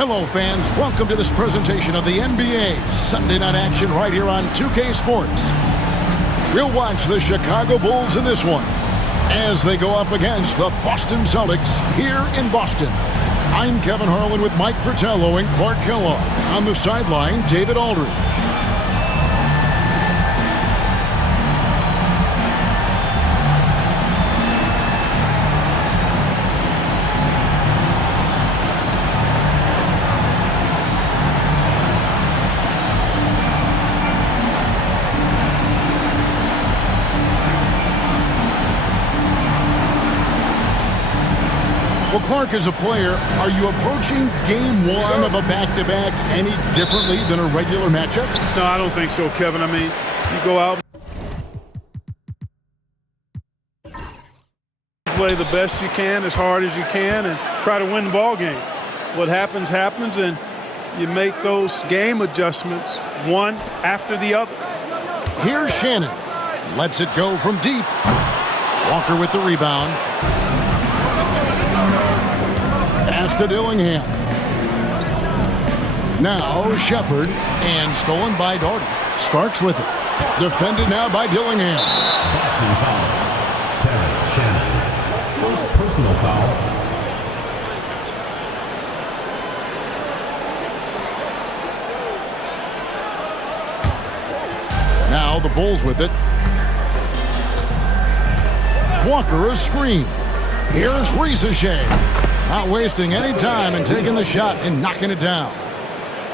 Hello, fans. Welcome to this presentation of the NBA Sunday Night Action right here on 2K Sports. We'll watch the Chicago Bulls in this one as they go up against the Boston Celtics here in Boston. I'm Kevin Harlan with Mike Fratello and Clark Kellogg. On the sideline, David Aldridge. Well, Clark, as a player, are you approaching game one of a back-to-back any differently than a regular matchup? No, I don't think so, Kevin. I mean, you go out, play the best you can, as hard as you can, and try to win the ball game. What happens, happens, and you make those game adjustments one after the other. Here's Shannon. Lets it go from deep. Walker with the rebound. Pass to Dillingham. Now Shepard, and stolen by Doherty. Starks with it. Defended now by Dillingham. Personal foul. Terrence Shannon. First personal foul. Now the Bulls with it. Walker a screen. Here's Ricochet. Not wasting any time and taking the shot and knocking it down.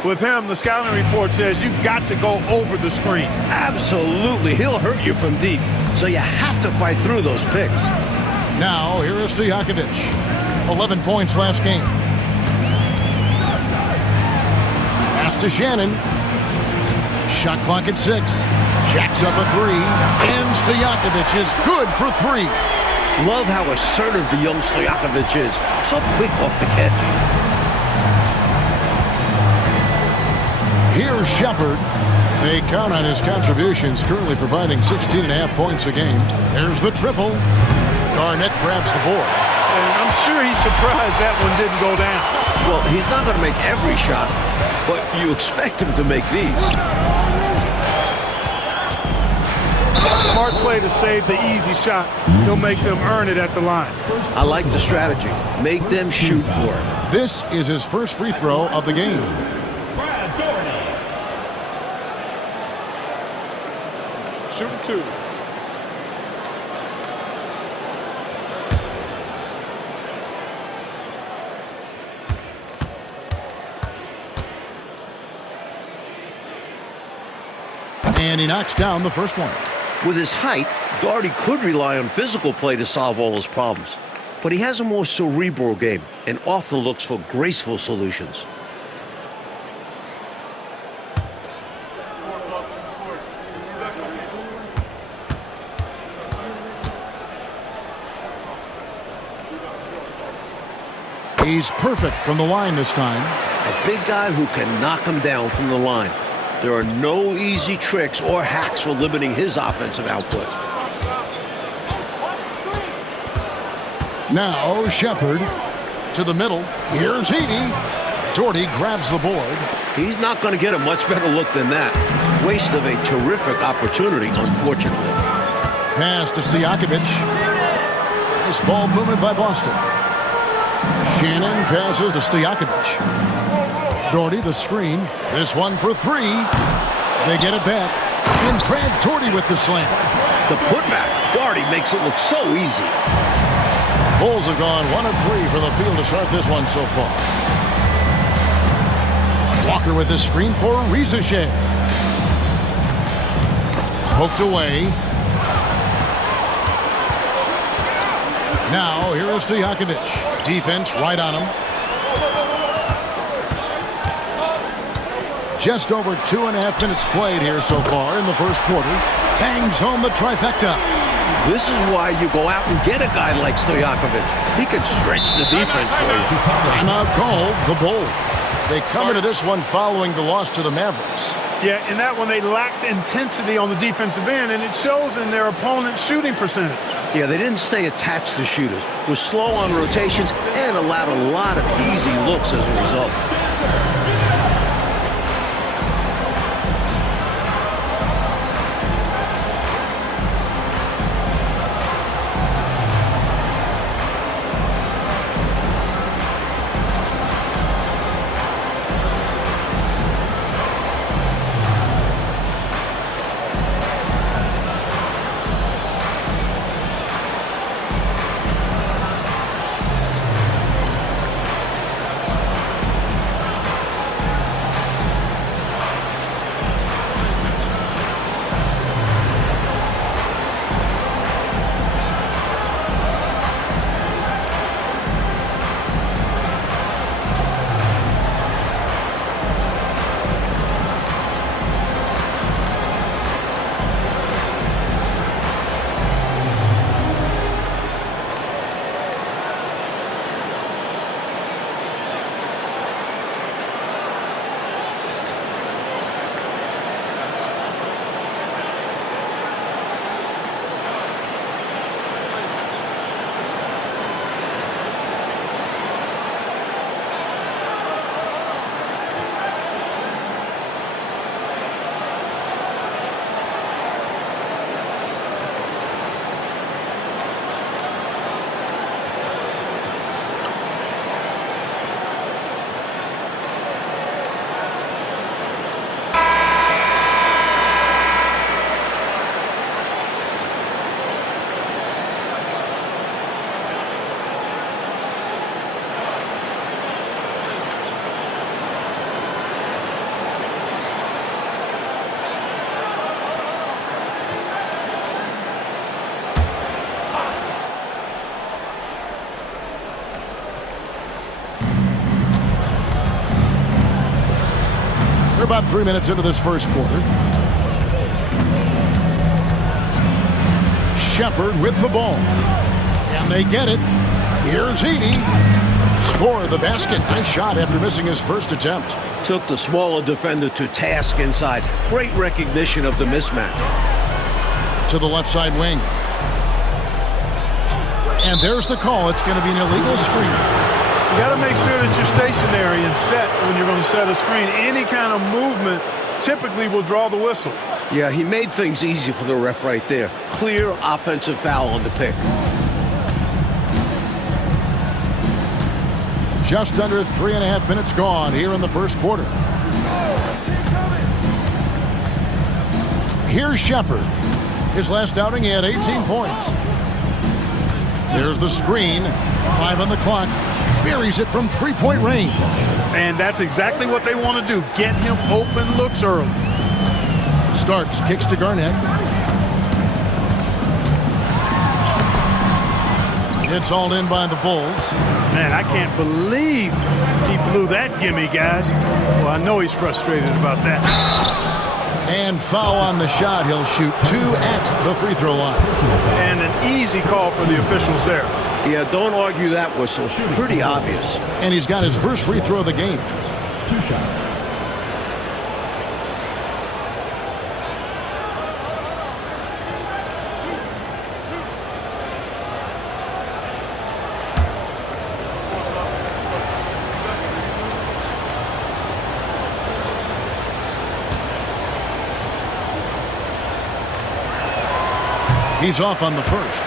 With him, the scouting report says you've got to go over the screen. Absolutely. He'll hurt you from deep, so you have to fight through those picks. Now, here is Stojakovic. 11 points last game. Pass to Shannon. Shot clock at 6. Jacks up a 3. And Stojakovic is good for 3. Love how assertive the young Stojakovic is. So quick off the catch. Here's Shepard. They count on his contributions, currently providing 16.5 points a game. There's the triple. Garnett grabs the board. And I'm sure he's surprised that one didn't go down. Well, he's not going to make every shot, but you expect him to make these. Smart play to save the easy shot. He'll make them earn it at the line. I like the strategy. Make them shoot for it. This is his first free throw of the game. Shooting 2. And he knocks down the first one. With his height, Gardy could rely on physical play to solve all his problems. But he has a more cerebral game and often looks for graceful solutions. He's perfect from the line this time. A big guy who can knock him down from the line. There are no easy tricks or hacks for limiting his offensive output. Now Shepard to the middle. Here's Heaney. Doherty grabs the board. He's not going to get a much better look than that. Waste of a terrific opportunity, unfortunately. Pass to Stojakovic. Nice ball movement by Boston. Shannon passes to Stojakovic. Doherty the screen. This one for 3. They get it back. And Brad Doherty with the slam. The putback. Doherty makes it look so easy. Bulls have gone 1 of 3 for the field to start this one so far. Walker with the screen for Ricochet. Poked away. Now here is Stojakovic. Defense right on him. Just over 2.5 minutes played here so far in the first quarter. Bangs home the trifecta. This is why you go out and get a guy like Stojakovic. He can stretch the defense for you. Timeout called the Bulls. They come into this one following the loss to the Mavericks. Yeah, in that one, they lacked intensity on the defensive end, and it shows in their opponent's shooting percentage. Yeah, they didn't stay attached to shooters, were slow on rotations, and allowed a lot of easy looks as a result. We're about 3 minutes into this first quarter. Shepard with the ball. Can they get it? Here's Edey. Score the basket. Nice shot after missing his first attempt. Took the smaller defender to task inside. Great recognition of the mismatch. To the left side wing. And there's the call. It's going to be an illegal screen. You got to make sure that you're stationary and set when you're going to set a screen. Any kind of movement typically will draw the whistle. Yeah, he made things easy for the ref right there. Clear offensive foul on the pick. Just under 3.5 minutes gone here in the first quarter. Here's Shepard. His last outing, he had 18 points. There's the screen. 5 on the clock. Buries it from three-point range. And that's exactly what they want to do. Get him open looks early. Starks, kicks to Garnett. It's all in by the Bulls. Man, I can't believe he blew that gimme, guys. Well, I know he's frustrated about that. And foul on the shot. He'll shoot 2 at the free throw line. And an easy call for the officials there. Yeah, don't argue that whistle. Pretty obvious. And he's got his first free throw of the game. 2 shots. He's off on the first.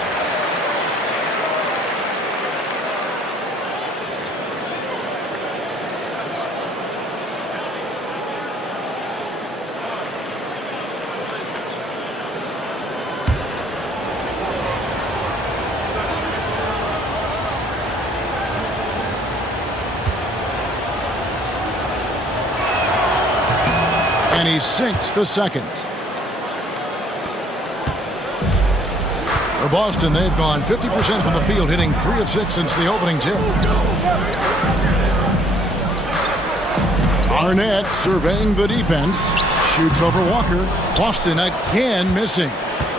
And he sinks the second. For Boston, they've gone 50% from the field, hitting 3 of 6 since the opening tip. Garnett surveying the defense. Shoots over Walker. Boston again missing.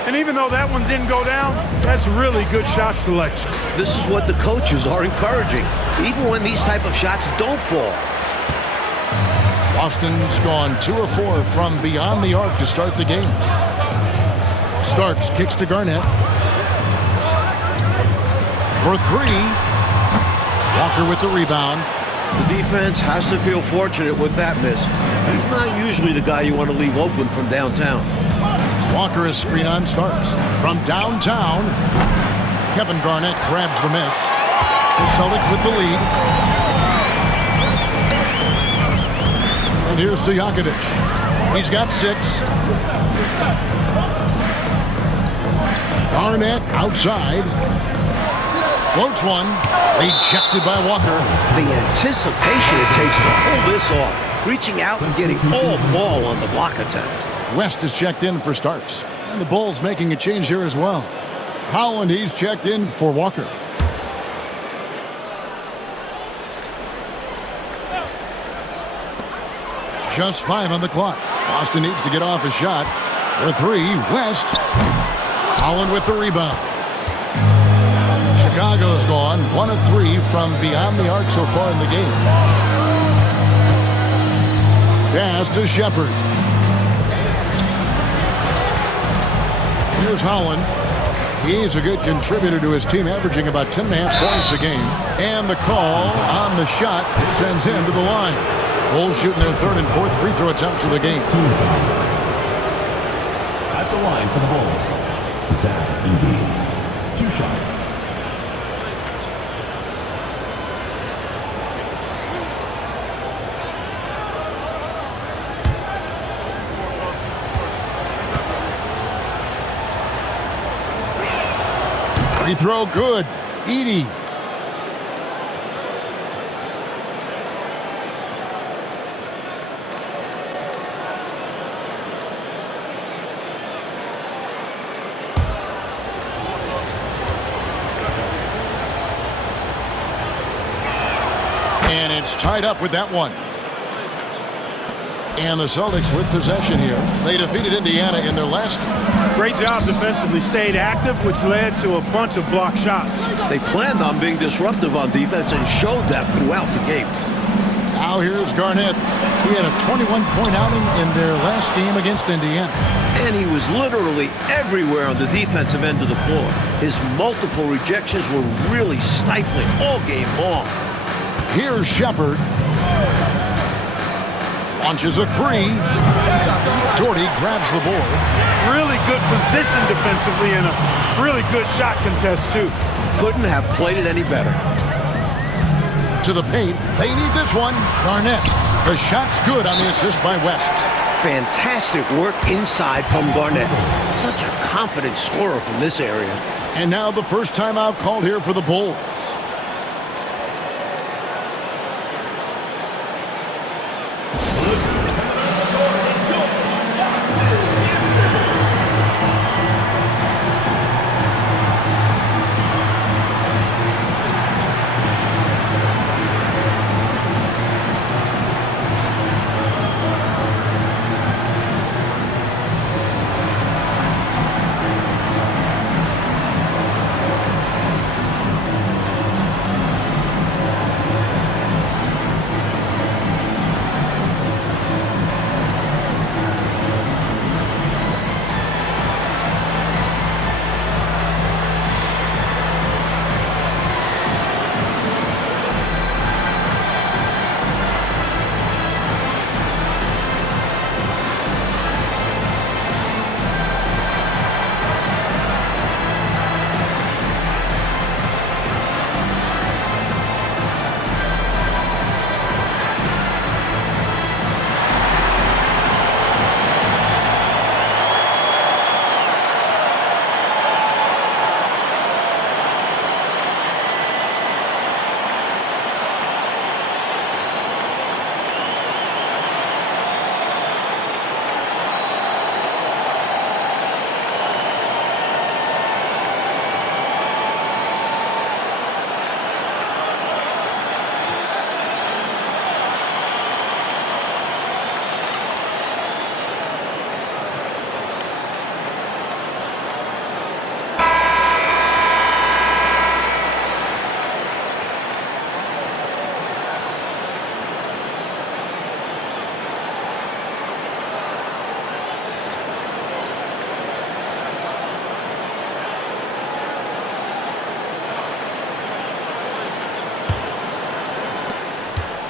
And even though that one didn't go down, that's really good shot selection. This is what the coaches are encouraging, even when these type of shots don't fall. Boston's gone 2 of 4 from beyond the arc to start the game. Starks kicks to Garnett. For 3. Walker with the rebound. The defense has to feel fortunate with that miss. He's not usually the guy you want to leave open from downtown. Walker is screen on Starks. From downtown, Kevin Garnett grabs the miss. The Celtics with the lead. And here's Stojakovic. He's got 6. Garnett outside. Floats one. Rejected by Walker. The anticipation it takes to pull this off. Reaching out and getting all ball on the block attempt. West is checked in for Starks. And the Bulls making a change here as well. Howland, he's checked in for Walker. Just 5 on the clock. Boston needs to get off a shot. For 3, West. Howland with the rebound. Chicago's gone 1 of 3 from beyond the arc so far in the game. Pass to Shepard. Here's Howland. He's a good contributor to his team, averaging about 10.5 points a game. And the call on the shot, it sends him to the line. Bulls shooting their 3rd and 4th free throw attempts of the game. At the line for the Bulls, Zach Edey. 2 shots. Free throw good. Edey. And it's tied up with that one. And the Celtics with possession here. They defeated Indiana in their last. Great job defensively. Stayed active, which led to a bunch of blocked shots. They planned on being disruptive on defense and showed that throughout the game. Now here's Garnett. He had a 21-point outing in their last game against Indiana. And he was literally everywhere on the defensive end of the floor. His multiple rejections were really stifling all game long. Here's Shepard. Launches a 3. Doherty grabs the board. Really good position defensively and a really good shot contest, too. Couldn't have played it any better. To the paint. They need this one. Garnett. The shot's good on the assist by West. Fantastic work inside from Garnett. Such a confident scorer from this area. And now the first timeout called here for the Bulls.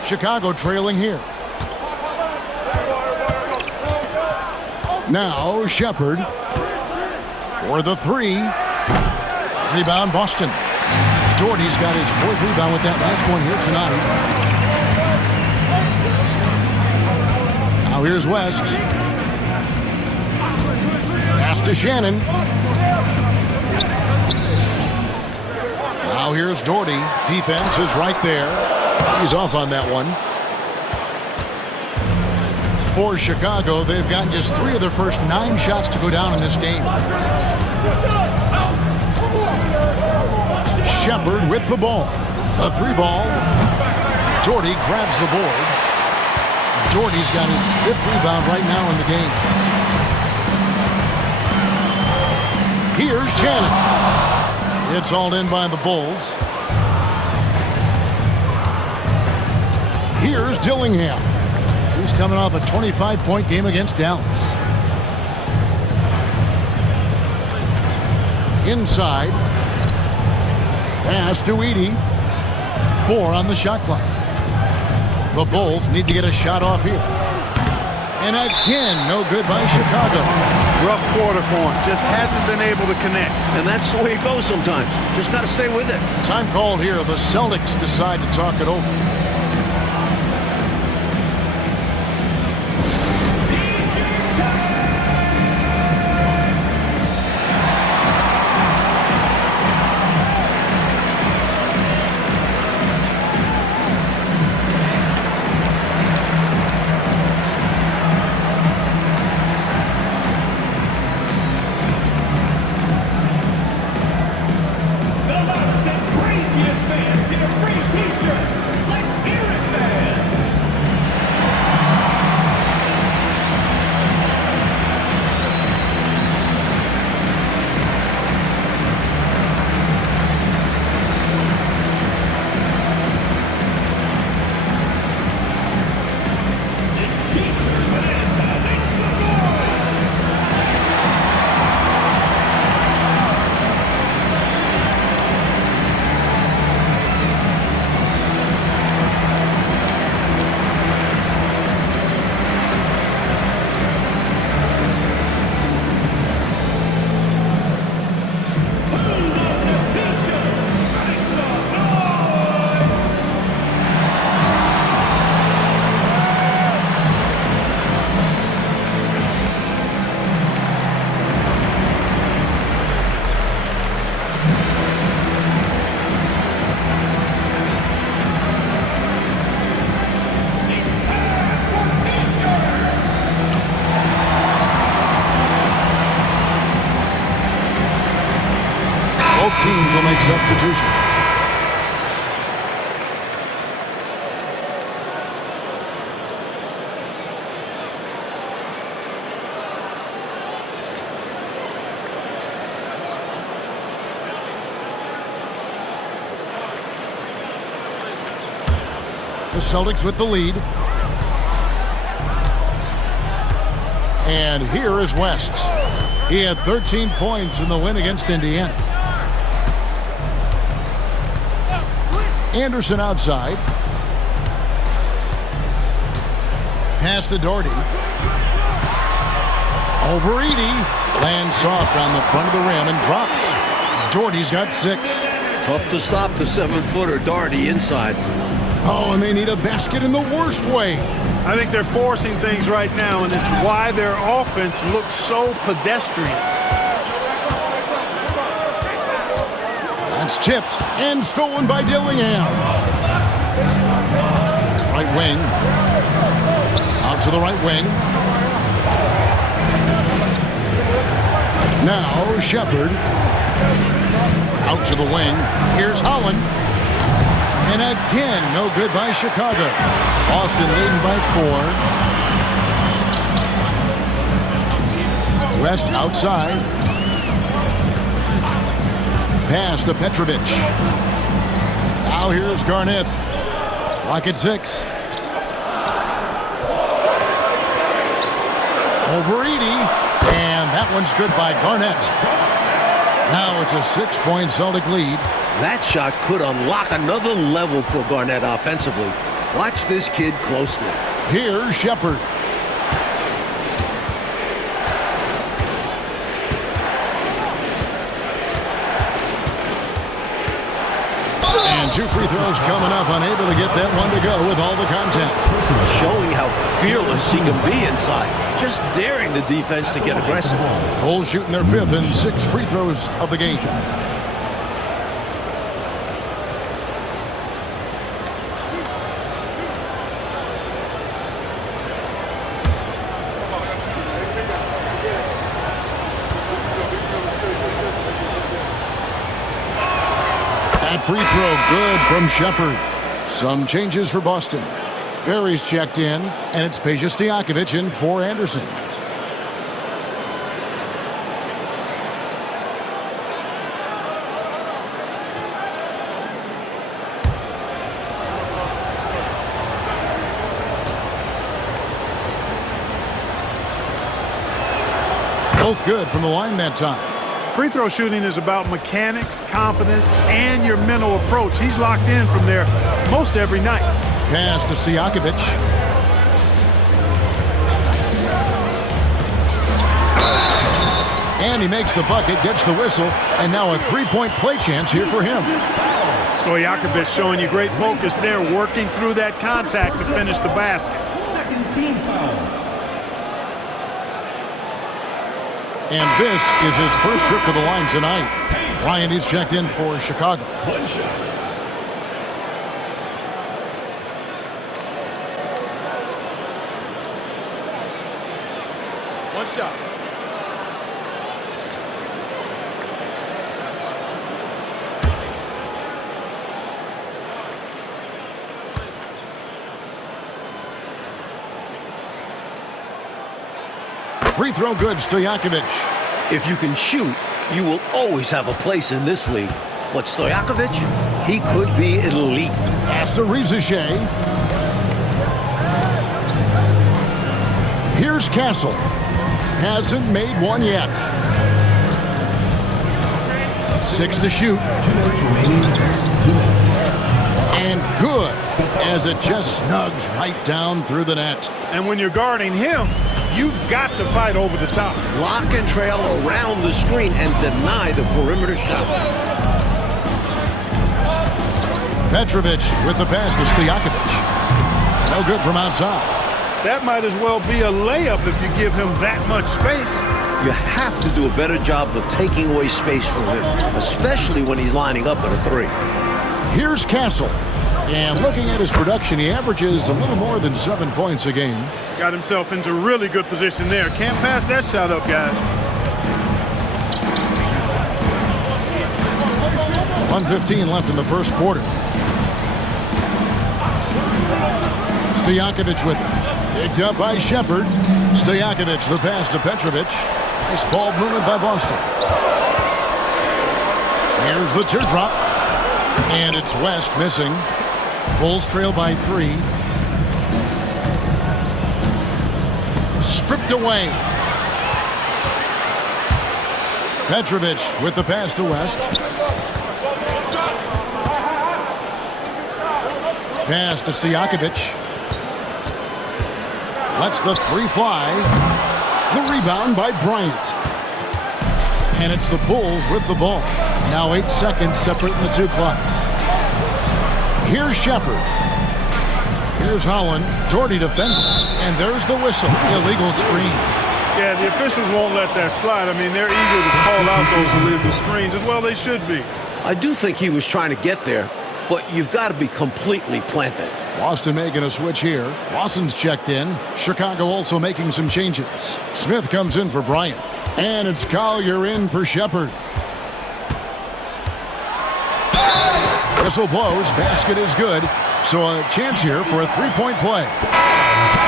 Chicago trailing here. Now Shepard for the three. Rebound Boston. Doherty's got his 4th rebound with that last one here tonight. Now here's West. Pass to Shannon. Now here's Doherty. Defense is right there. He's off on that one. For Chicago, they've gotten just 3 of their first 9 shots to go down in this game. Shepard with the ball. The 3 ball. Doherty grabs the board. Doherty's got his 5th rebound right now in the game. Here's Shannon. It's all in by the Bulls. Here's Dillingham. He's coming off a 25-point game against Dallas. Inside. Pass to Edey. 4 on the shot clock. The Bulls need to get a shot off here. And again, no good by Chicago. Rough quarter for him. Just hasn't been able to connect. And that's the way it goes sometimes. Just got to stay with it. Time called here. The Celtics decide to talk it over. Both teams will make substitutions. The Celtics with the lead. And here is West. He had 13 points in the win against Indiana. Anderson outside. Pass to Doherty. Over Edey. Lands soft on the front of the rim and drops. Doherty's got 6. Tough to stop the 7-footer Doherty inside. Oh, and they need a basket in the worst way. I think they're forcing things right now, and it's why their offense looks so pedestrian. That's tipped and stolen by Dillingham. Right wing. Out to the right wing. Now Shepard. Out to the wing. Here's Holland. And again, no good by Chicago. Boston leading by 4. West outside. Pass to Petrovic. Now here's Garnett. Lock at 6. Over Edey. And that one's good by Garnett. Now it's a 6-point Celtic lead. That shot could unlock another level for Garnett offensively. Watch this kid closely. Here's Shepard. And 2 free throws coming up, unable to get that one to go with all the contact. Showing how fearless he can be inside. Just daring the defense to get aggressive. Bulls shooting their 5th and 6 free throws of the game. That free throw good from Shepard. Some changes for Boston. Perry's checked in, and it's Peja Stojakovic in for Anderson. Both good from the line that time. Free throw shooting is about mechanics, confidence, and your mental approach. He's locked in from there most every night. Pass to Stojakovic. And he makes the bucket, gets the whistle, and now a three-point play chance here for him. Stojakovic showing you great focus there, working through that contact to finish the basket. Second team foul. And this is his first trip to the line tonight. Bryant is checked in for Chicago. One shot. One shot. Free throw good, Stojakovic. If you can shoot, you will always have a place in this league. But Stojakovic, he could be elite. Pass to Rizachet. Here's Castle. Hasn't made one yet. 6 to shoot. 2 minutes remaining in the first. 2 minutes. And good, as it just snugs right down through the net. And when you're guarding him, you've got to fight over the top. Lock and trail around the screen and deny the perimeter shot. Petrovic with the pass to Stojakovic. No good from outside. That might as well be a layup if you give him that much space. You have to do a better job of taking away space from him, especially when he's lining up at a 3. Here's Castle. And looking at his production, he averages a little more than 7 points a game. Got himself into really good position there. Can't pass that shot up, guys. 1:15 left in the first quarter. Stojakovic with it. Picked up by Shepard. Stojakovic, the pass to Petrovic. Nice ball movement by Boston. Here's the teardrop. And it's West missing. Bulls trail by 3. Stripped away. Petrovic with the pass to West. Pass to Stojakovic. Lets the 3 fly. The rebound by Bryant. And it's the Bulls with the ball. Now 8 seconds separating the 2 clocks. Here's Shepard. Here's Holland. Doherty defending. And there's the whistle. Illegal screen. Yeah, the officials won't let that slide. I mean, they're eager to call out those illegal screens. As well they should be. I do think he was trying to get there, but you've got to be completely planted. Boston making a switch here. Lawson's checked in. Chicago also making some changes. Smith comes in for Bryant. And it's Collier in for Shepard. Whistle blows. Basket is good. So a chance here for a 3-point play.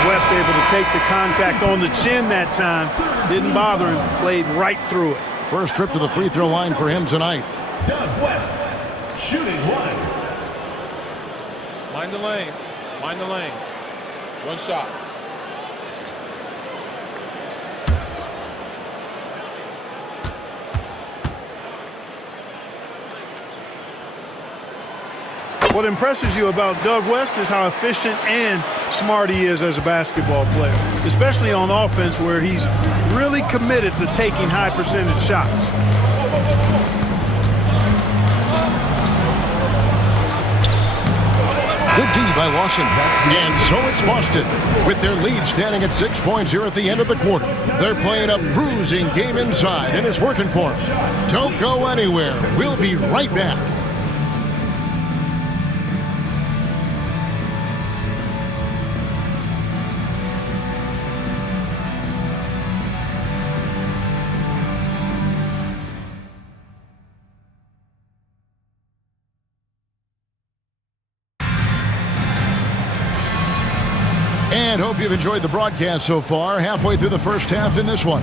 West able to take the contact on the chin that time. Didn't bother him. Played right through it. First trip to the free throw line for him tonight. Doug West, shooting 1. Mind the lanes. Mind the lanes. One shot. What impresses you about Doug West is how efficient and smart he is as a basketball player, especially on offense where he's really committed to taking high percentage shots. Good D by Lawson. And so it's Boston with their lead standing at 6 points here at the end of the quarter. They're playing a bruising game inside, and it's working for them. Don't go anywhere. We'll be right back. And hope you've enjoyed the broadcast so far. Halfway through the first half in this one.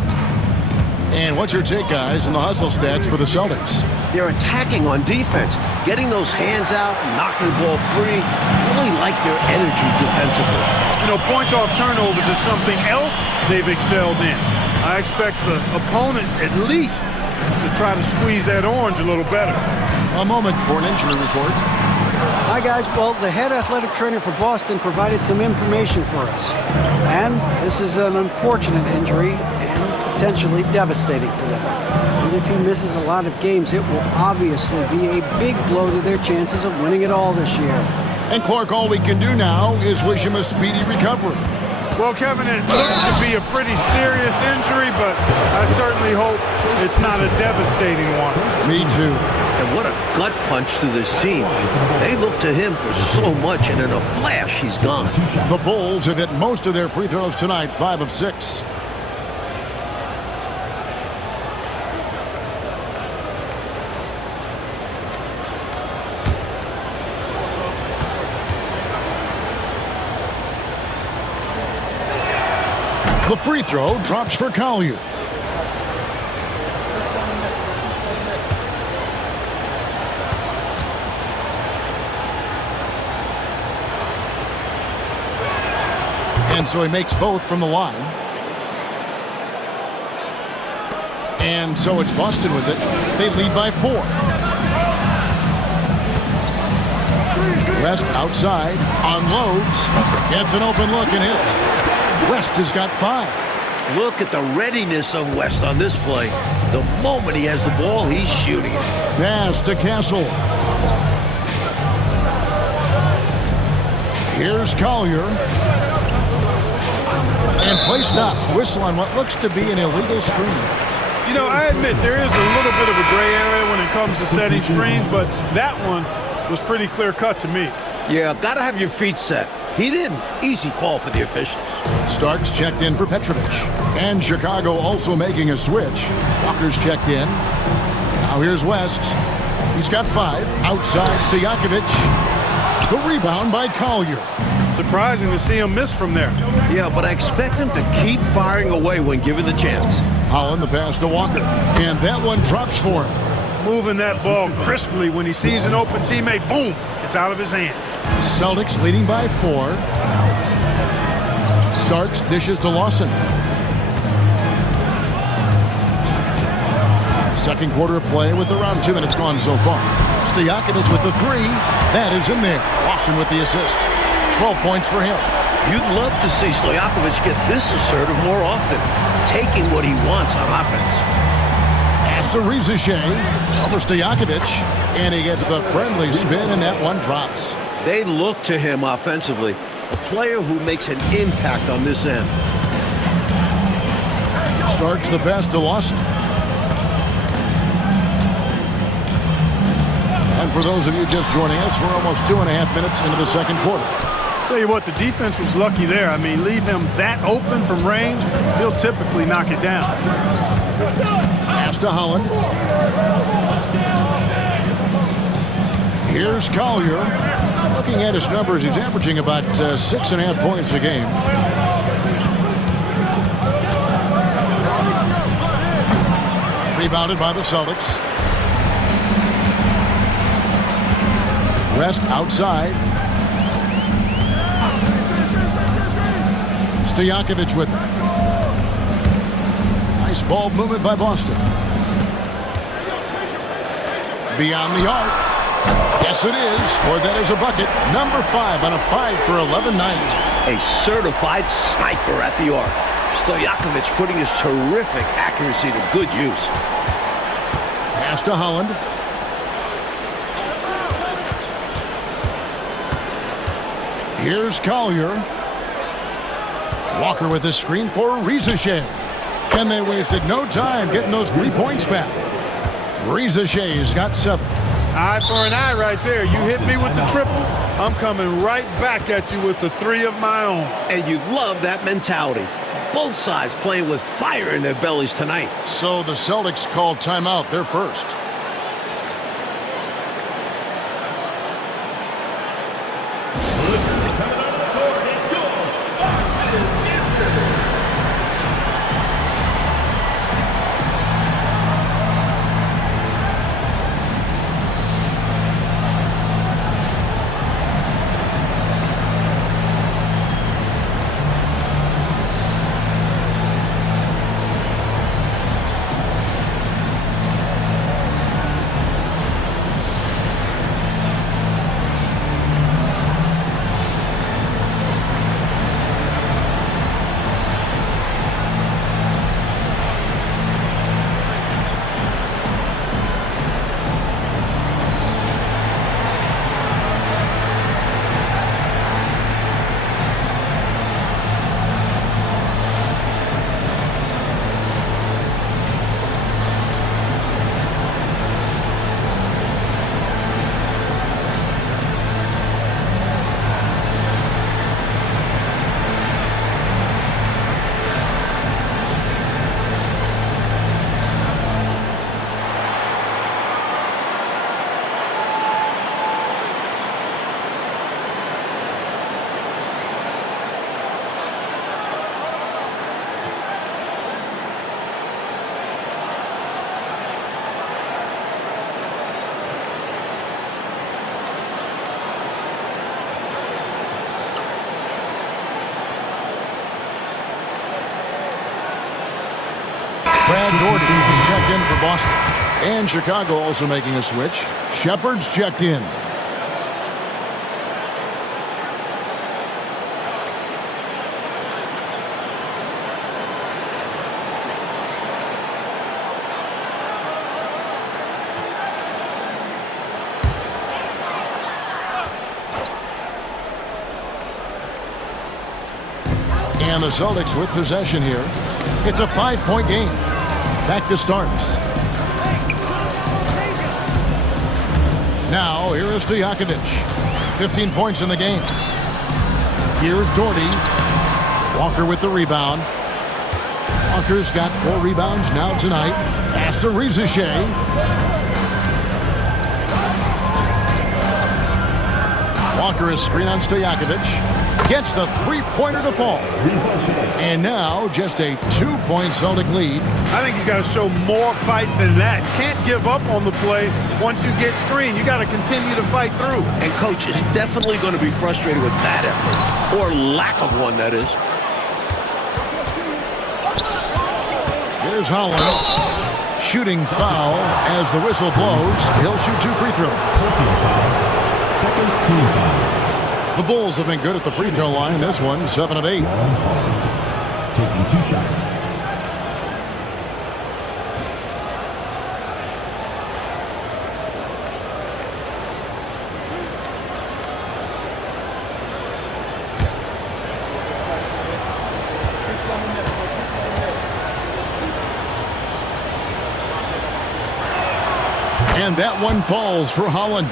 And what's your take, guys, in the hustle stats for the Celtics? They're attacking on defense, getting those hands out, knocking the ball free. Really like their energy defensively. You know, points off turnovers is something else they've excelled in. I expect the opponent at least to try to squeeze that orange a little better. A moment for an injury report. Hi, guys. Well, the head athletic trainer for Boston provided some information for us. And this is an unfortunate injury and potentially devastating for them. And if he misses a lot of games, it will obviously be a big blow to their chances of winning it all this year. And Clark, all we can do now is wish him a speedy recovery. Well, Kevin, it looks to be a pretty serious injury, but I certainly hope it's not a devastating one. Me too. And what a gut punch to this team. They look to him for so much, and in a flash, he's gone. The Bulls have hit most of their free throws tonight, 5 of 6. The free throw drops for Collier. And so he makes both from the line. And so it's Boston with it. They lead by 4. West outside, unloads, gets an open look and hits. West has got 5. Look at the readiness of West on this play. The moment he has the ball, he's shooting it. Pass to Castle. Here's Collier. And play stops. Whistle on what looks to be an illegal screen. You know, I admit there is a little bit of a gray area when it comes to setting screens, but that one was pretty clear-cut to me. Yeah, gotta have your feet set. He didn't. Easy call for the officials. Starks checked in for Petrovic. And Chicago also making a switch. Walker's checked in. Now here's West. He's got 5. Outside Stojakovic. The rebound by Collier. Surprising to see him miss from there. Yeah, but I expect him to keep firing away when given the chance. Holland the pass to Walker. And that one drops for him. Moving that ball crisply when he sees an open teammate. Boom! It's out of his hand. Celtics leading by 4. Starks dishes to Lawson. Second quarter of play with around 2 minutes gone so far. Stojakovic with the 3. That is in there. Lawson with the assist. 12 points for him. You'd love to see Stojakovic get this assertive more often, taking what he wants on offense. Pass to Rizichet. Over Stojakovic. And he gets the friendly spin, and that one drops. They look to him offensively, a player who makes an impact on this end. Starks the pass to Lawson. And for those of you just joining us, we're almost 2.5 minutes into the second quarter. Tell you what, the defense was lucky there. I mean, leave him that open from range, he'll typically knock it down. Pass to Holland. Here's Collier. Looking at his numbers, he's averaging about 6.5 points a game. Rebounded by the Celtics. West outside. Stojakovic with it. Nice ball movement by Boston. Beyond the arc. Yes, it is. Or that is a bucket. Number 5 on a 5 for 11 night. A certified sniper at the arc. Stojakovic putting his terrific accuracy to good use. Pass to Holland. Here's Collier. Walker with a screen for Rizachet. And they wasted no time getting those 3 points back. Rizachet's got 7. Eye for an eye right there. You hit me with the triple, I'm coming right back at you with the 3 of my own. And you love that mentality. Both sides playing with fire in their bellies tonight. So the Celtics called timeout. They're first. Brad Doherty is checked in for Boston. And Chicago also making a switch. Shepard's checked in. And the Celtics with possession here. It's a 5-point game. Back to Starks. Now, here is Stojakovic. 15 points in the game. Here's Doherty. Walker with the rebound. Walker's got 4 rebounds now tonight. Pass to Rizachet. Walker is screen on Stojakovic. Gets the 3-pointer to fall. And now just a 2-point Celtic lead. I think he's got to show more fight than that. Can't give up on the play once you get screened. You got to continue to fight through. And coach is definitely going to be frustrated with that effort. Or lack of one, that is. Here's Holland. Shooting foul as the whistle blows. He'll shoot 2 free throws. Second team foul. The Bulls have been good at the free throw line. This one, 7 of 8. Taking 2 shots. And that one falls for Holland.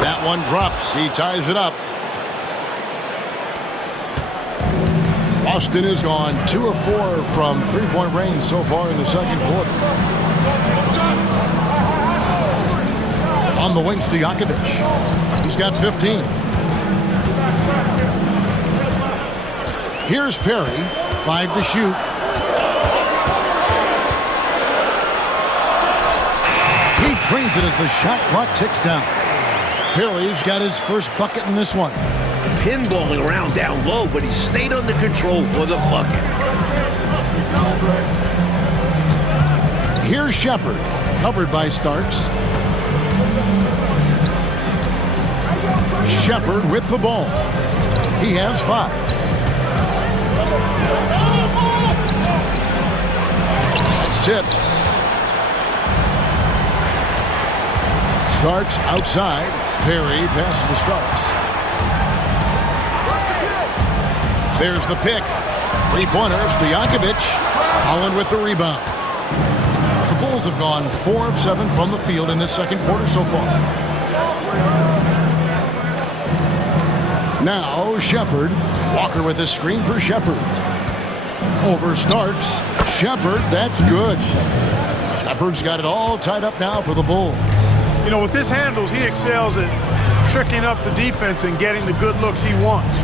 That one drops. He ties it up. Boston has gone 2 of 4 from 3-point range so far in the second quarter. On the wing, Stojakovic. He's got 15. Here's Perry. 5 to shoot. drains it as the shot clock ticks down. Perry's got his first bucket in this one. Pinballing around down low, but he stayed under control for the bucket. Here's Shepard, covered by Starks. Shepard with the ball. He has 5. That's tipped. Starks outside. Perry passes to Starks. There's the pick. 3-pointer, Stojakovic. Holland with the rebound. The Bulls have gone 4 of 7 from the field in this second quarter so far. Now Shepard. Walker with a screen for Shepard. Over Starks. Shepard, that's good. Shepard's got it all tied up now for the Bulls. You know, with his handles, he excels at tricking up the defense and getting the good looks he wants.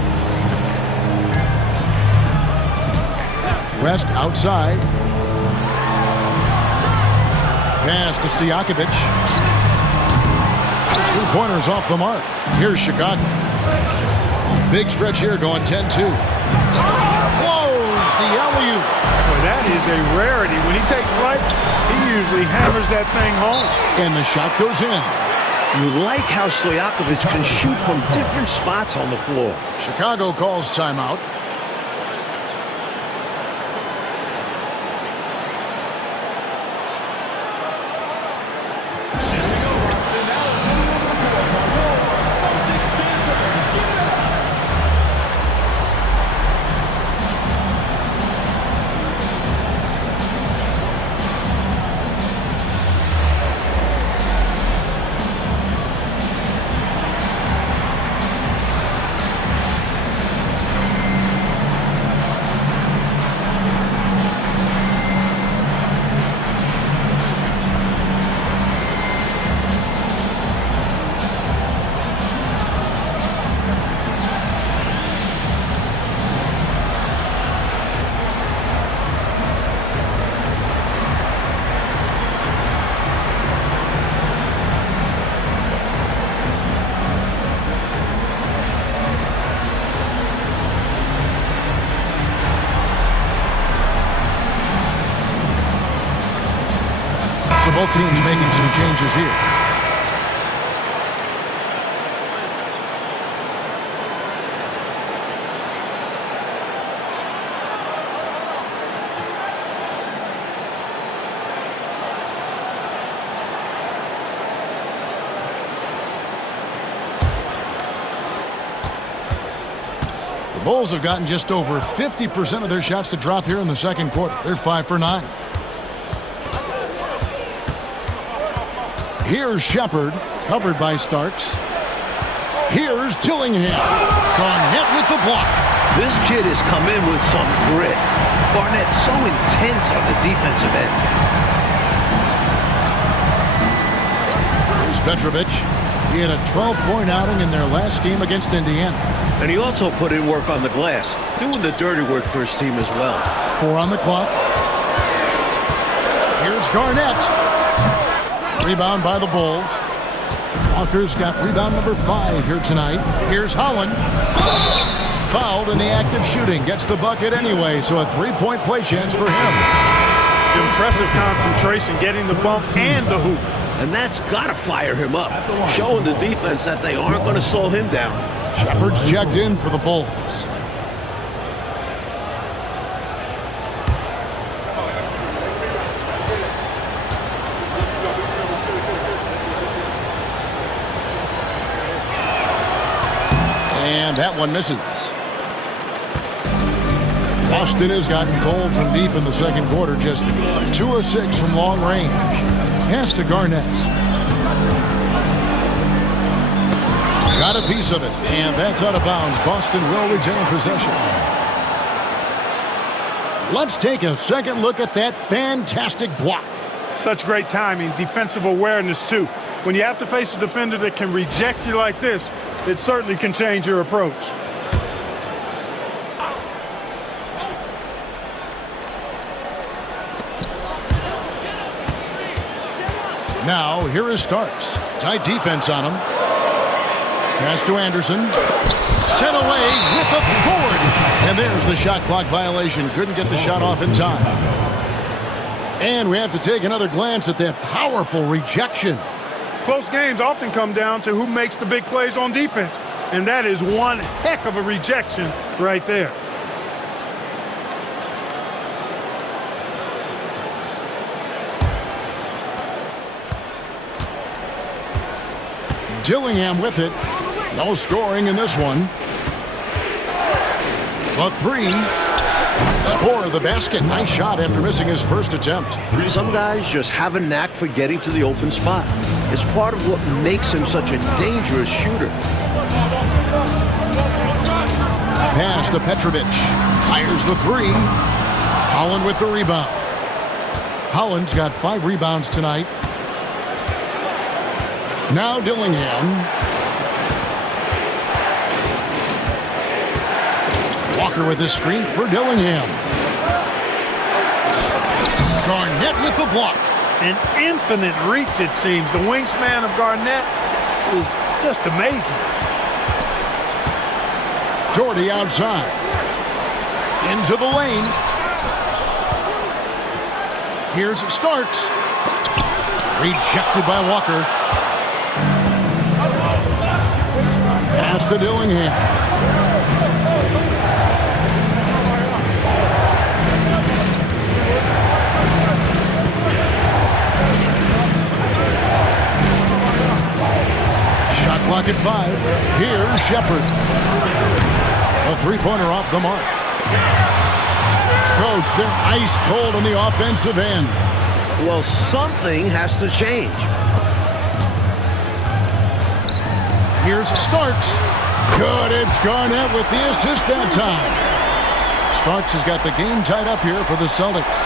West outside. Pass to Stojakovic. Those 3-pointers off the mark. Here's Chicago. Big stretch here going 10-2. Close the alley-oop. Boy, that is a rarity. When he takes flight, he usually hammers that thing home. And the shot goes in. You like how Stojakovic can shoot from different spots on the floor. Chicago calls timeout. So both teams making some changes here. The Bulls have gotten just over 50% of their shots to drop here in the second quarter. They're 5 for 9. Here's Shepard, covered by Starks. Here's Dillingham. Garnett with the block. This kid has come in with some grit. Garnett so intense on the defensive end. Here's Petrovic. He had a 12-point outing in their last game against Indiana. And he also put in work on the glass, doing the dirty work for his team as well. 4 on the clock. Here's Garnett. Rebound by the Bulls. Walker's got rebound number 5 here tonight. Here's Holland. Fouled in the act of shooting. Gets the bucket anyway, so a 3-point play chance for him. Impressive concentration, getting the bump and the hoop. And that's got to fire him up, showing the defense that they aren't going to slow him down. Shepard's checked in for the Bulls. And that one misses. Boston has gotten cold from deep in the second quarter, just 2 of 6 from long range. Pass to Garnett. Got a piece of it, and that's out of bounds. Boston will retain possession. Let's take a second look at that fantastic block. Such great timing, defensive awareness too. When you have to face a defender that can reject you like this, it certainly can change your approach. Now, here is Starks. Tight defense on him. Pass to Anderson. Sent away with the forward. And there's the shot clock violation. Couldn't get the shot off in time. And we have to take another glance at that powerful rejection. Close games often come down to who makes the big plays on defense. And that is one heck of a rejection right there. Dillingham with it. No scoring in this one. The three. Score the basket. Nice shot after missing his first attempt. Some guys just have a knack for getting to the open spot. It's part of what makes him such a dangerous shooter. Pass to Petrovic. Fires the three. Holland with the rebound. Holland's got 5 rebounds tonight. Now Dillingham. Walker with his screen for Dillingham. Garnett with the block. An infinite reach, it seems. The wingspan of Garnett is just amazing. Doherty outside. Into the lane. Here's Starks. Rejected by Walker. Pass to Dillingham. Shot clock at 5. Here's Shepard. A three-pointer off the mark. Coach, they're ice cold on the offensive end. Well, something has to change. Here's Starks. Good, it's Garnett with the assist that time. Starks has got the game tied up here for the Celtics.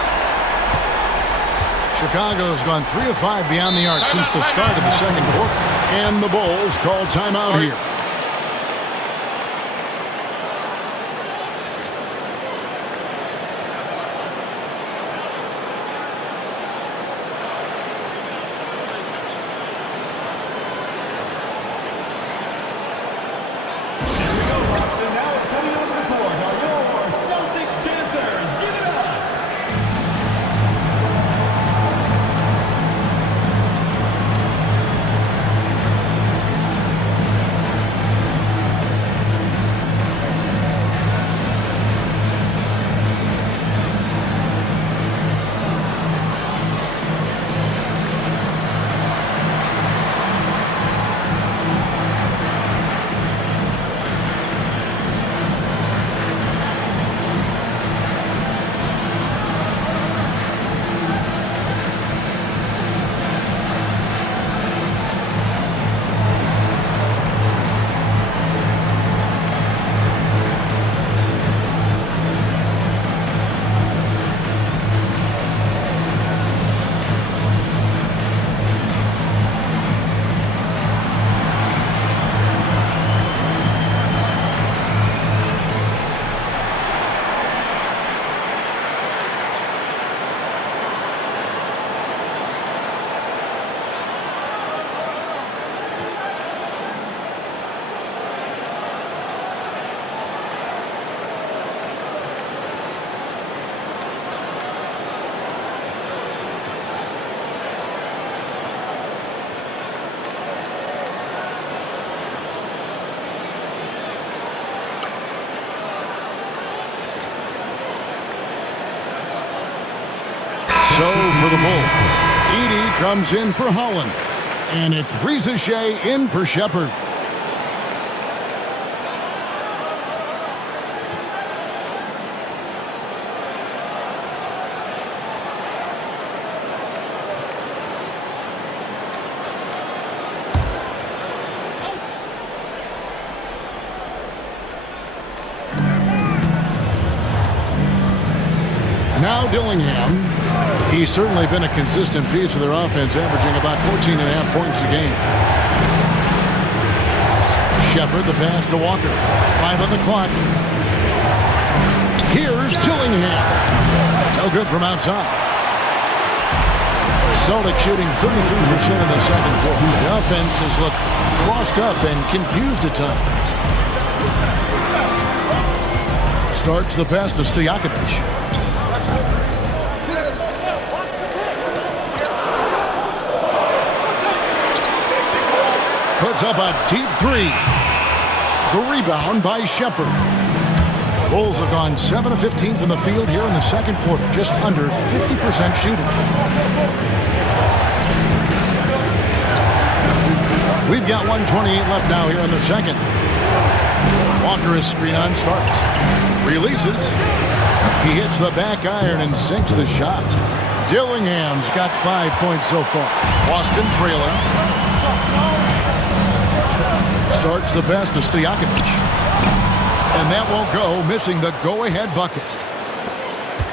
Chicago has gone 3 of 5 beyond the arc since the start of the second quarter. And the Bulls call timeout here. So for the Bulls, Edey comes in for Holland. And it's Rizachet in for Shepard. Now Dillingham. He's certainly been a consistent piece of their offense, averaging about 14.5 points a game. Shepard, the pass to Walker. 5 on the clock. Here's Dillingham. No good from outside. Celtics shooting 33% in the second quarter. The offense has looked crossed up and confused at times. Starts the pass to Stojakovic. Puts up a deep three. The rebound by Shepard. Bulls have gone 7 of 15 from the field here in the second quarter, just under 50% shooting. We've got 1:28 left now here in the second. Walker is screen on Starks. Releases. He hits the back iron and sinks the shot. Dillingham's got 5 points so far. Boston trailing. Starts the pass to Stojakovic. And that won't go, missing the go-ahead bucket.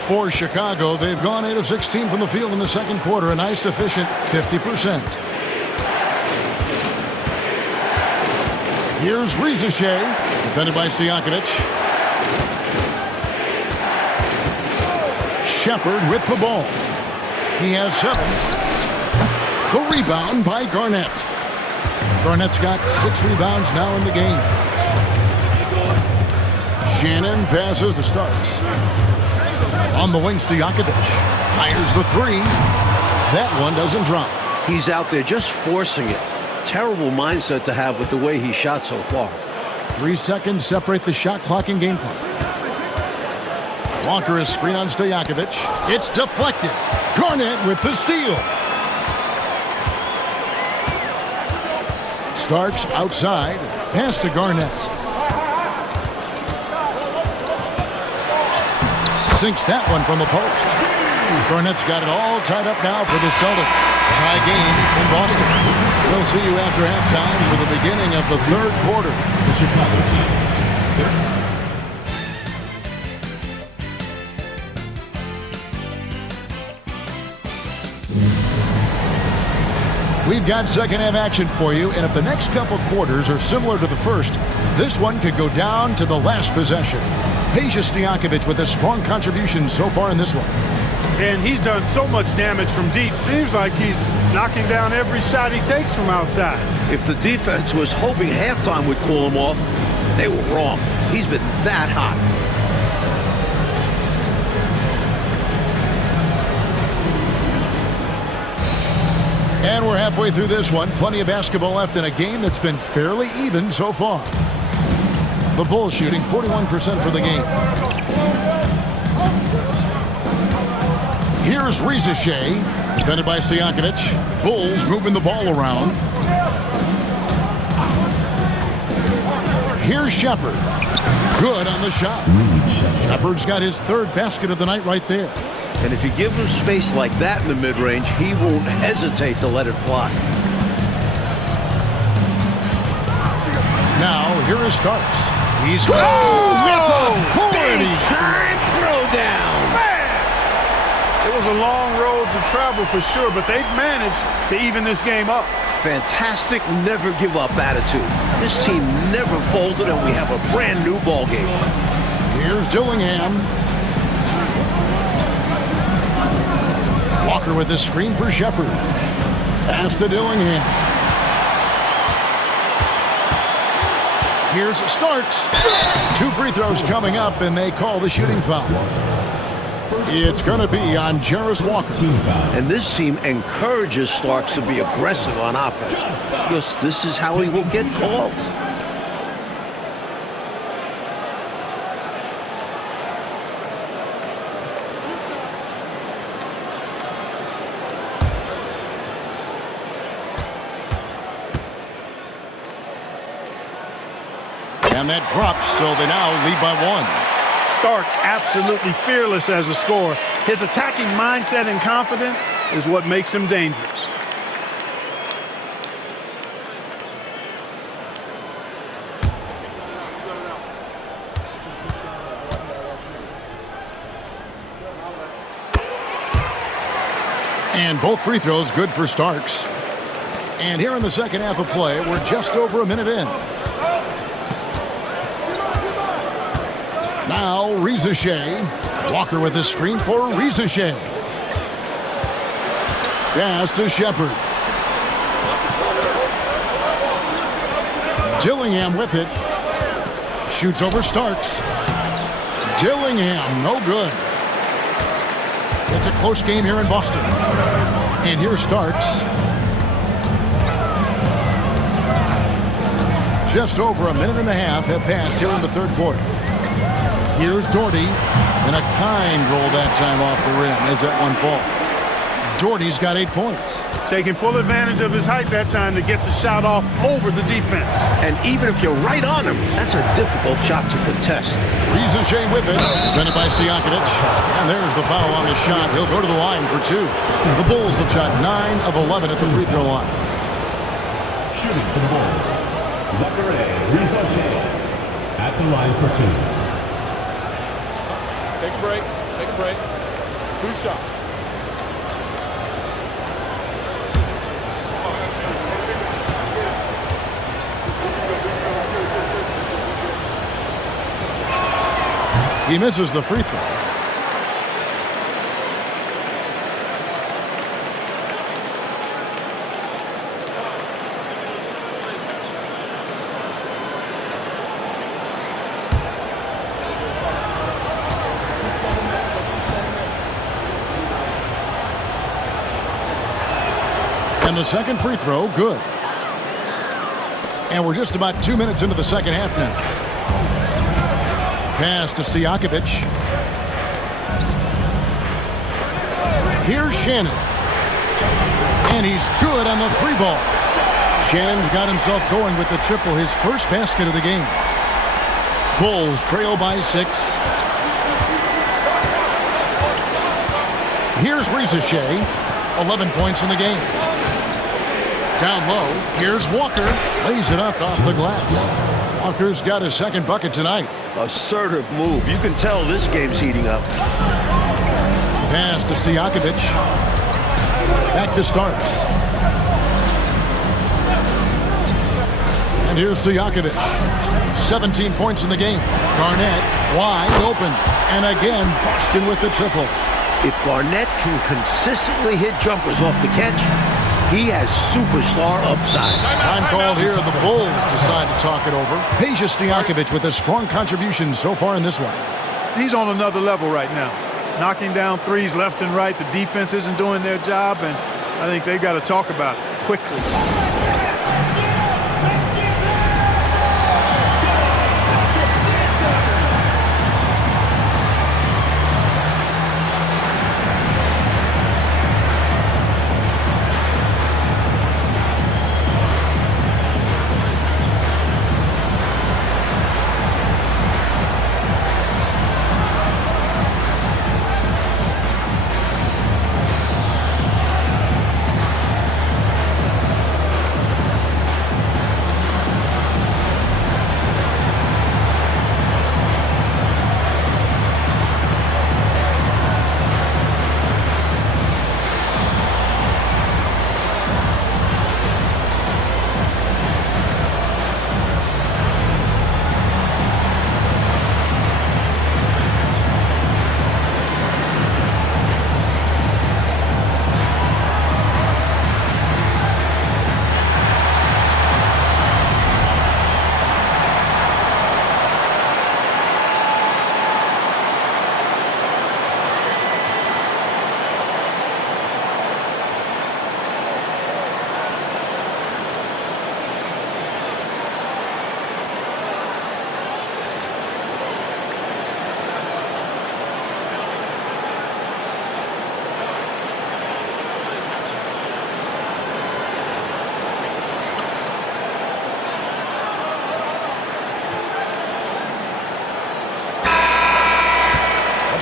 For Chicago, they've gone 8 of 16 from the field in the second quarter, a nice efficient 50%. Here's Rizachet, defended by Stojakovic. Shepard with the ball. He has 7. The rebound by Garnett. Garnett's got 6 rebounds now in the game. Shannon passes to Starks. On the wing, Stojakovic fires the 3. That one doesn't drop. He's out there just forcing it. Terrible mindset to have with the way he shot so far. 3 seconds separate the shot clock and game clock. Walker is screen on Stojakovic. It's deflected. Garnett with the steal. Starks outside. Pass to Garnett. Sinks that one from the post. Garnett's got it all tied up now for the Celtics. Tie game in Boston. We'll see you after halftime for the beginning of the third quarter. The Chicago team. We've got second half action for you, and if the next couple quarters are similar to the first, this one could go down to the last possession. Peja Stojakovic with a strong contribution so far in this one. And he's done so much damage from deep. Seems like he's knocking down every shot he takes from outside. If the defense was hoping halftime would cool him off, they were wrong. He's been that hot. And we're halfway through this one. Plenty of basketball left in a game that's been fairly even so far. The Bulls shooting 41% for the game. Here's Rizachet, defended by Stojakovic. Bulls moving the ball around. Here's Shepard. Good on the shot. Shepard's got his third basket of the night right there. And if you give him space like that in the mid-range, he won't hesitate to let it fly. Now, here is Starks. He's with authority. Time throwdown. Man! It was a long road to travel for sure, but they've managed to even this game up. Fantastic never-give-up attitude. This team never folded, and we have a brand-new ball game. Here's Dillingham. Walker with the screen for Shepard. Pass to Dillingham. Here's Starks. 2 free throws coming up, and they call the shooting foul. It's going to be on Jarris Walker. And this team encourages Starks to be aggressive on offense, because this is how he will get calls. And that drops, so they now lead by 1. Starks absolutely fearless as a scorer. His attacking mindset and confidence is what makes him dangerous. And both free throws good for Starks. And here in the second half of play, we're just over a minute in. Now, Rizachet. Walker with a screen for Rizachet. Pass to Shepard. Dillingham with it. Shoots over Starks. Dillingham, no good. It's a close game here in Boston. And here's Starks. Just over a minute and a half have passed here in the third quarter. Here's Doherty. And a kind roll that time off the rim as that one falls. Doherty's got 8 points. Taking full advantage of his height that time to get the shot off over the defense. And even if you're right on him, that's a difficult shot to contest. Riza with it. Defended by Stojakovic. And there's the foul on the shot. He'll go to the line for 2. The Bulls have shot 9 of 11 at the free throw line. Shooting for the Bulls, Riza at the line for 2. Take a break. Take a break. 2 shots. He misses the free throw. And the second free throw, good. And we're just about 2 minutes into the second half now. Pass to Stojakovic. Here's Shannon. And he's good on the 3-ball. Shannon's got himself going with the triple, his first basket of the game. Bulls trail by 6. Here's Riza 11 points in the game. Down low, here's Walker. Lays it up off the glass. Walker's got his second bucket tonight. Assertive move. You can tell this game's heating up. Pass to Stojakovic. Back to Starks. And here's Stojakovic. 17 points in the game. Garnett wide open. And again, Boston with the triple. If Garnett can consistently hit jumpers off the catch, he has superstar upside. Time call here. The Bulls decide to talk it over. Peja Stojakovic with a strong contribution so far in this one. He's on another level right now. Knocking down threes left and right. The defense isn't doing their job, and I think they've got to talk about it quickly.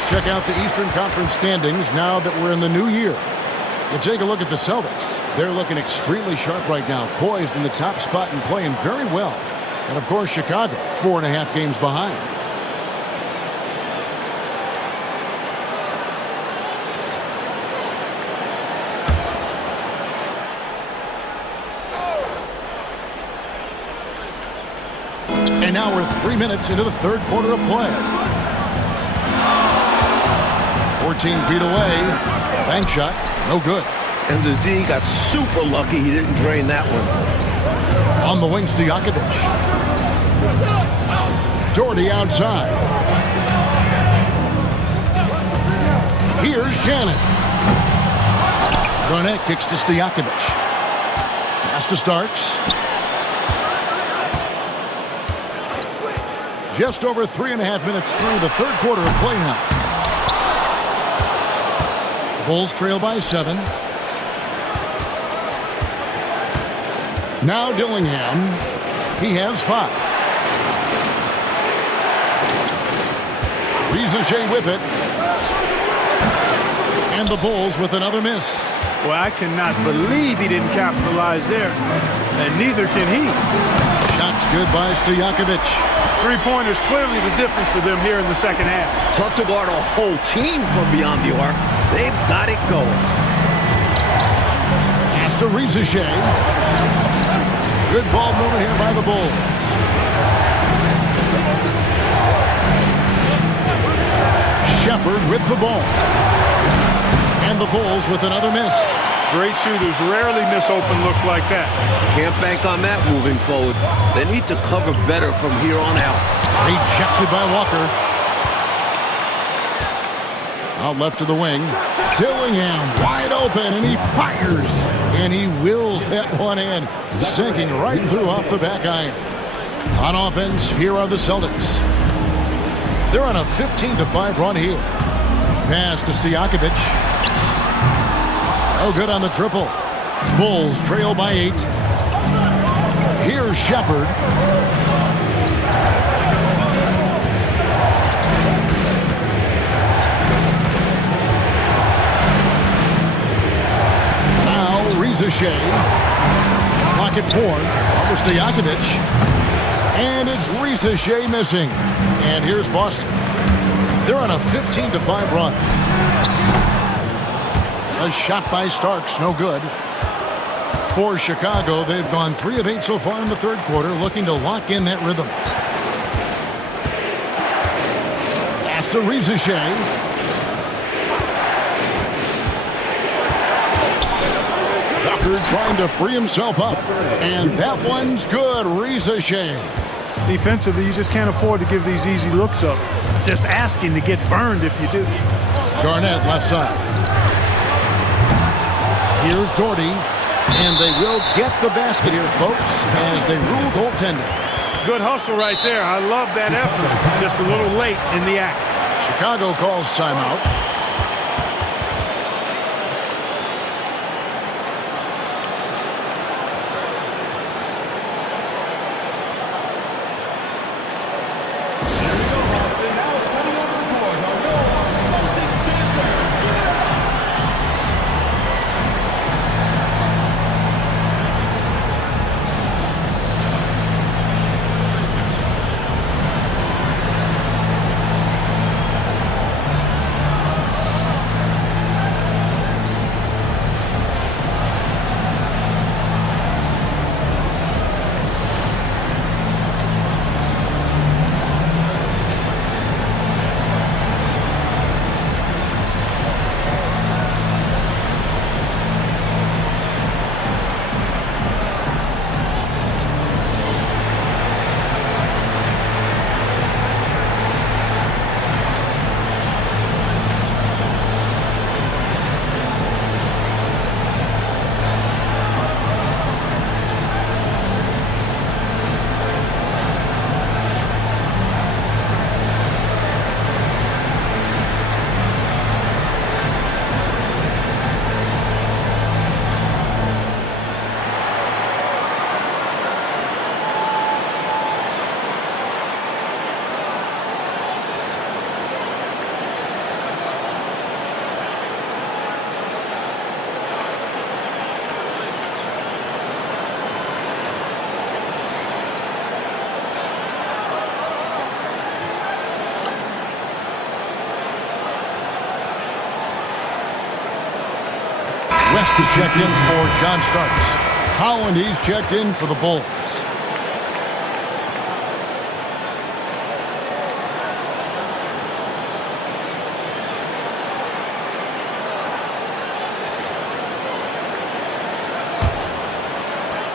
Check out the Eastern Conference standings now that we're in the new year. You take a look at the Celtics. They're looking extremely sharp right now, poised in the top spot and playing very well. And, of course, Chicago, 4.5 games behind. And now we're 3 minutes into the third quarter of play. 14 feet away. Bank shot. No good. And the D got super lucky he didn't drain that one. On the wing, Stojakovic. Doherty outside. Here's Shannon. Garnett kicks to Stojakovic. Pass to Starks. Just over 3.5 minutes through the third quarter of play now. Bulls trail by 7. Now Dillingham. He has 5. Rizichet with it. And the Bulls with another miss. Well, I cannot believe he didn't capitalize there. And neither can he. Shots good by Stojakovic. Three-pointers clearly the difference for them here in the second half. Tough to guard a whole team from beyond the arc. They've got it going. Pass to Rizichet. Good ball movement here by the Bulls. Shepard with the ball. And the Bulls with another miss. Great shooters rarely miss open looks like that. Can't bank on that moving forward. They need to cover better from here on out. Rejected by Walker. Out left to the wing. Dillingham wide open, and he fires. And he wills that one in. Sinking right through off the back iron. On offense, here are the Celtics. They're on a 15-5 run here. Pass to Stojakovic. Oh, good on the triple. Bulls trail by 8. Here's Shepard. Now Rizichet. Pocket 4. Over Stojakovic. And it's Rizichet missing. And here's Boston. They're on a 15-5 run. A shot by Starks, no good. For Chicago, they've gone 3 of 8 so far in the third quarter, looking to lock in that rhythm. Pass to Rizichet. Tucker trying to free himself up. And that one's good, Rizichet. Defensively, you just can't afford to give these easy looks up. Just asking to get burned if you do. Garnett left side. Here's Doherty. And they will get the basket here, folks, as they rule goaltending. Good hustle right there. I love that effort. Just a little late in the act. Chicago calls timeout. West is checked in for John Starks. Holland, he's checked in for the Bulls.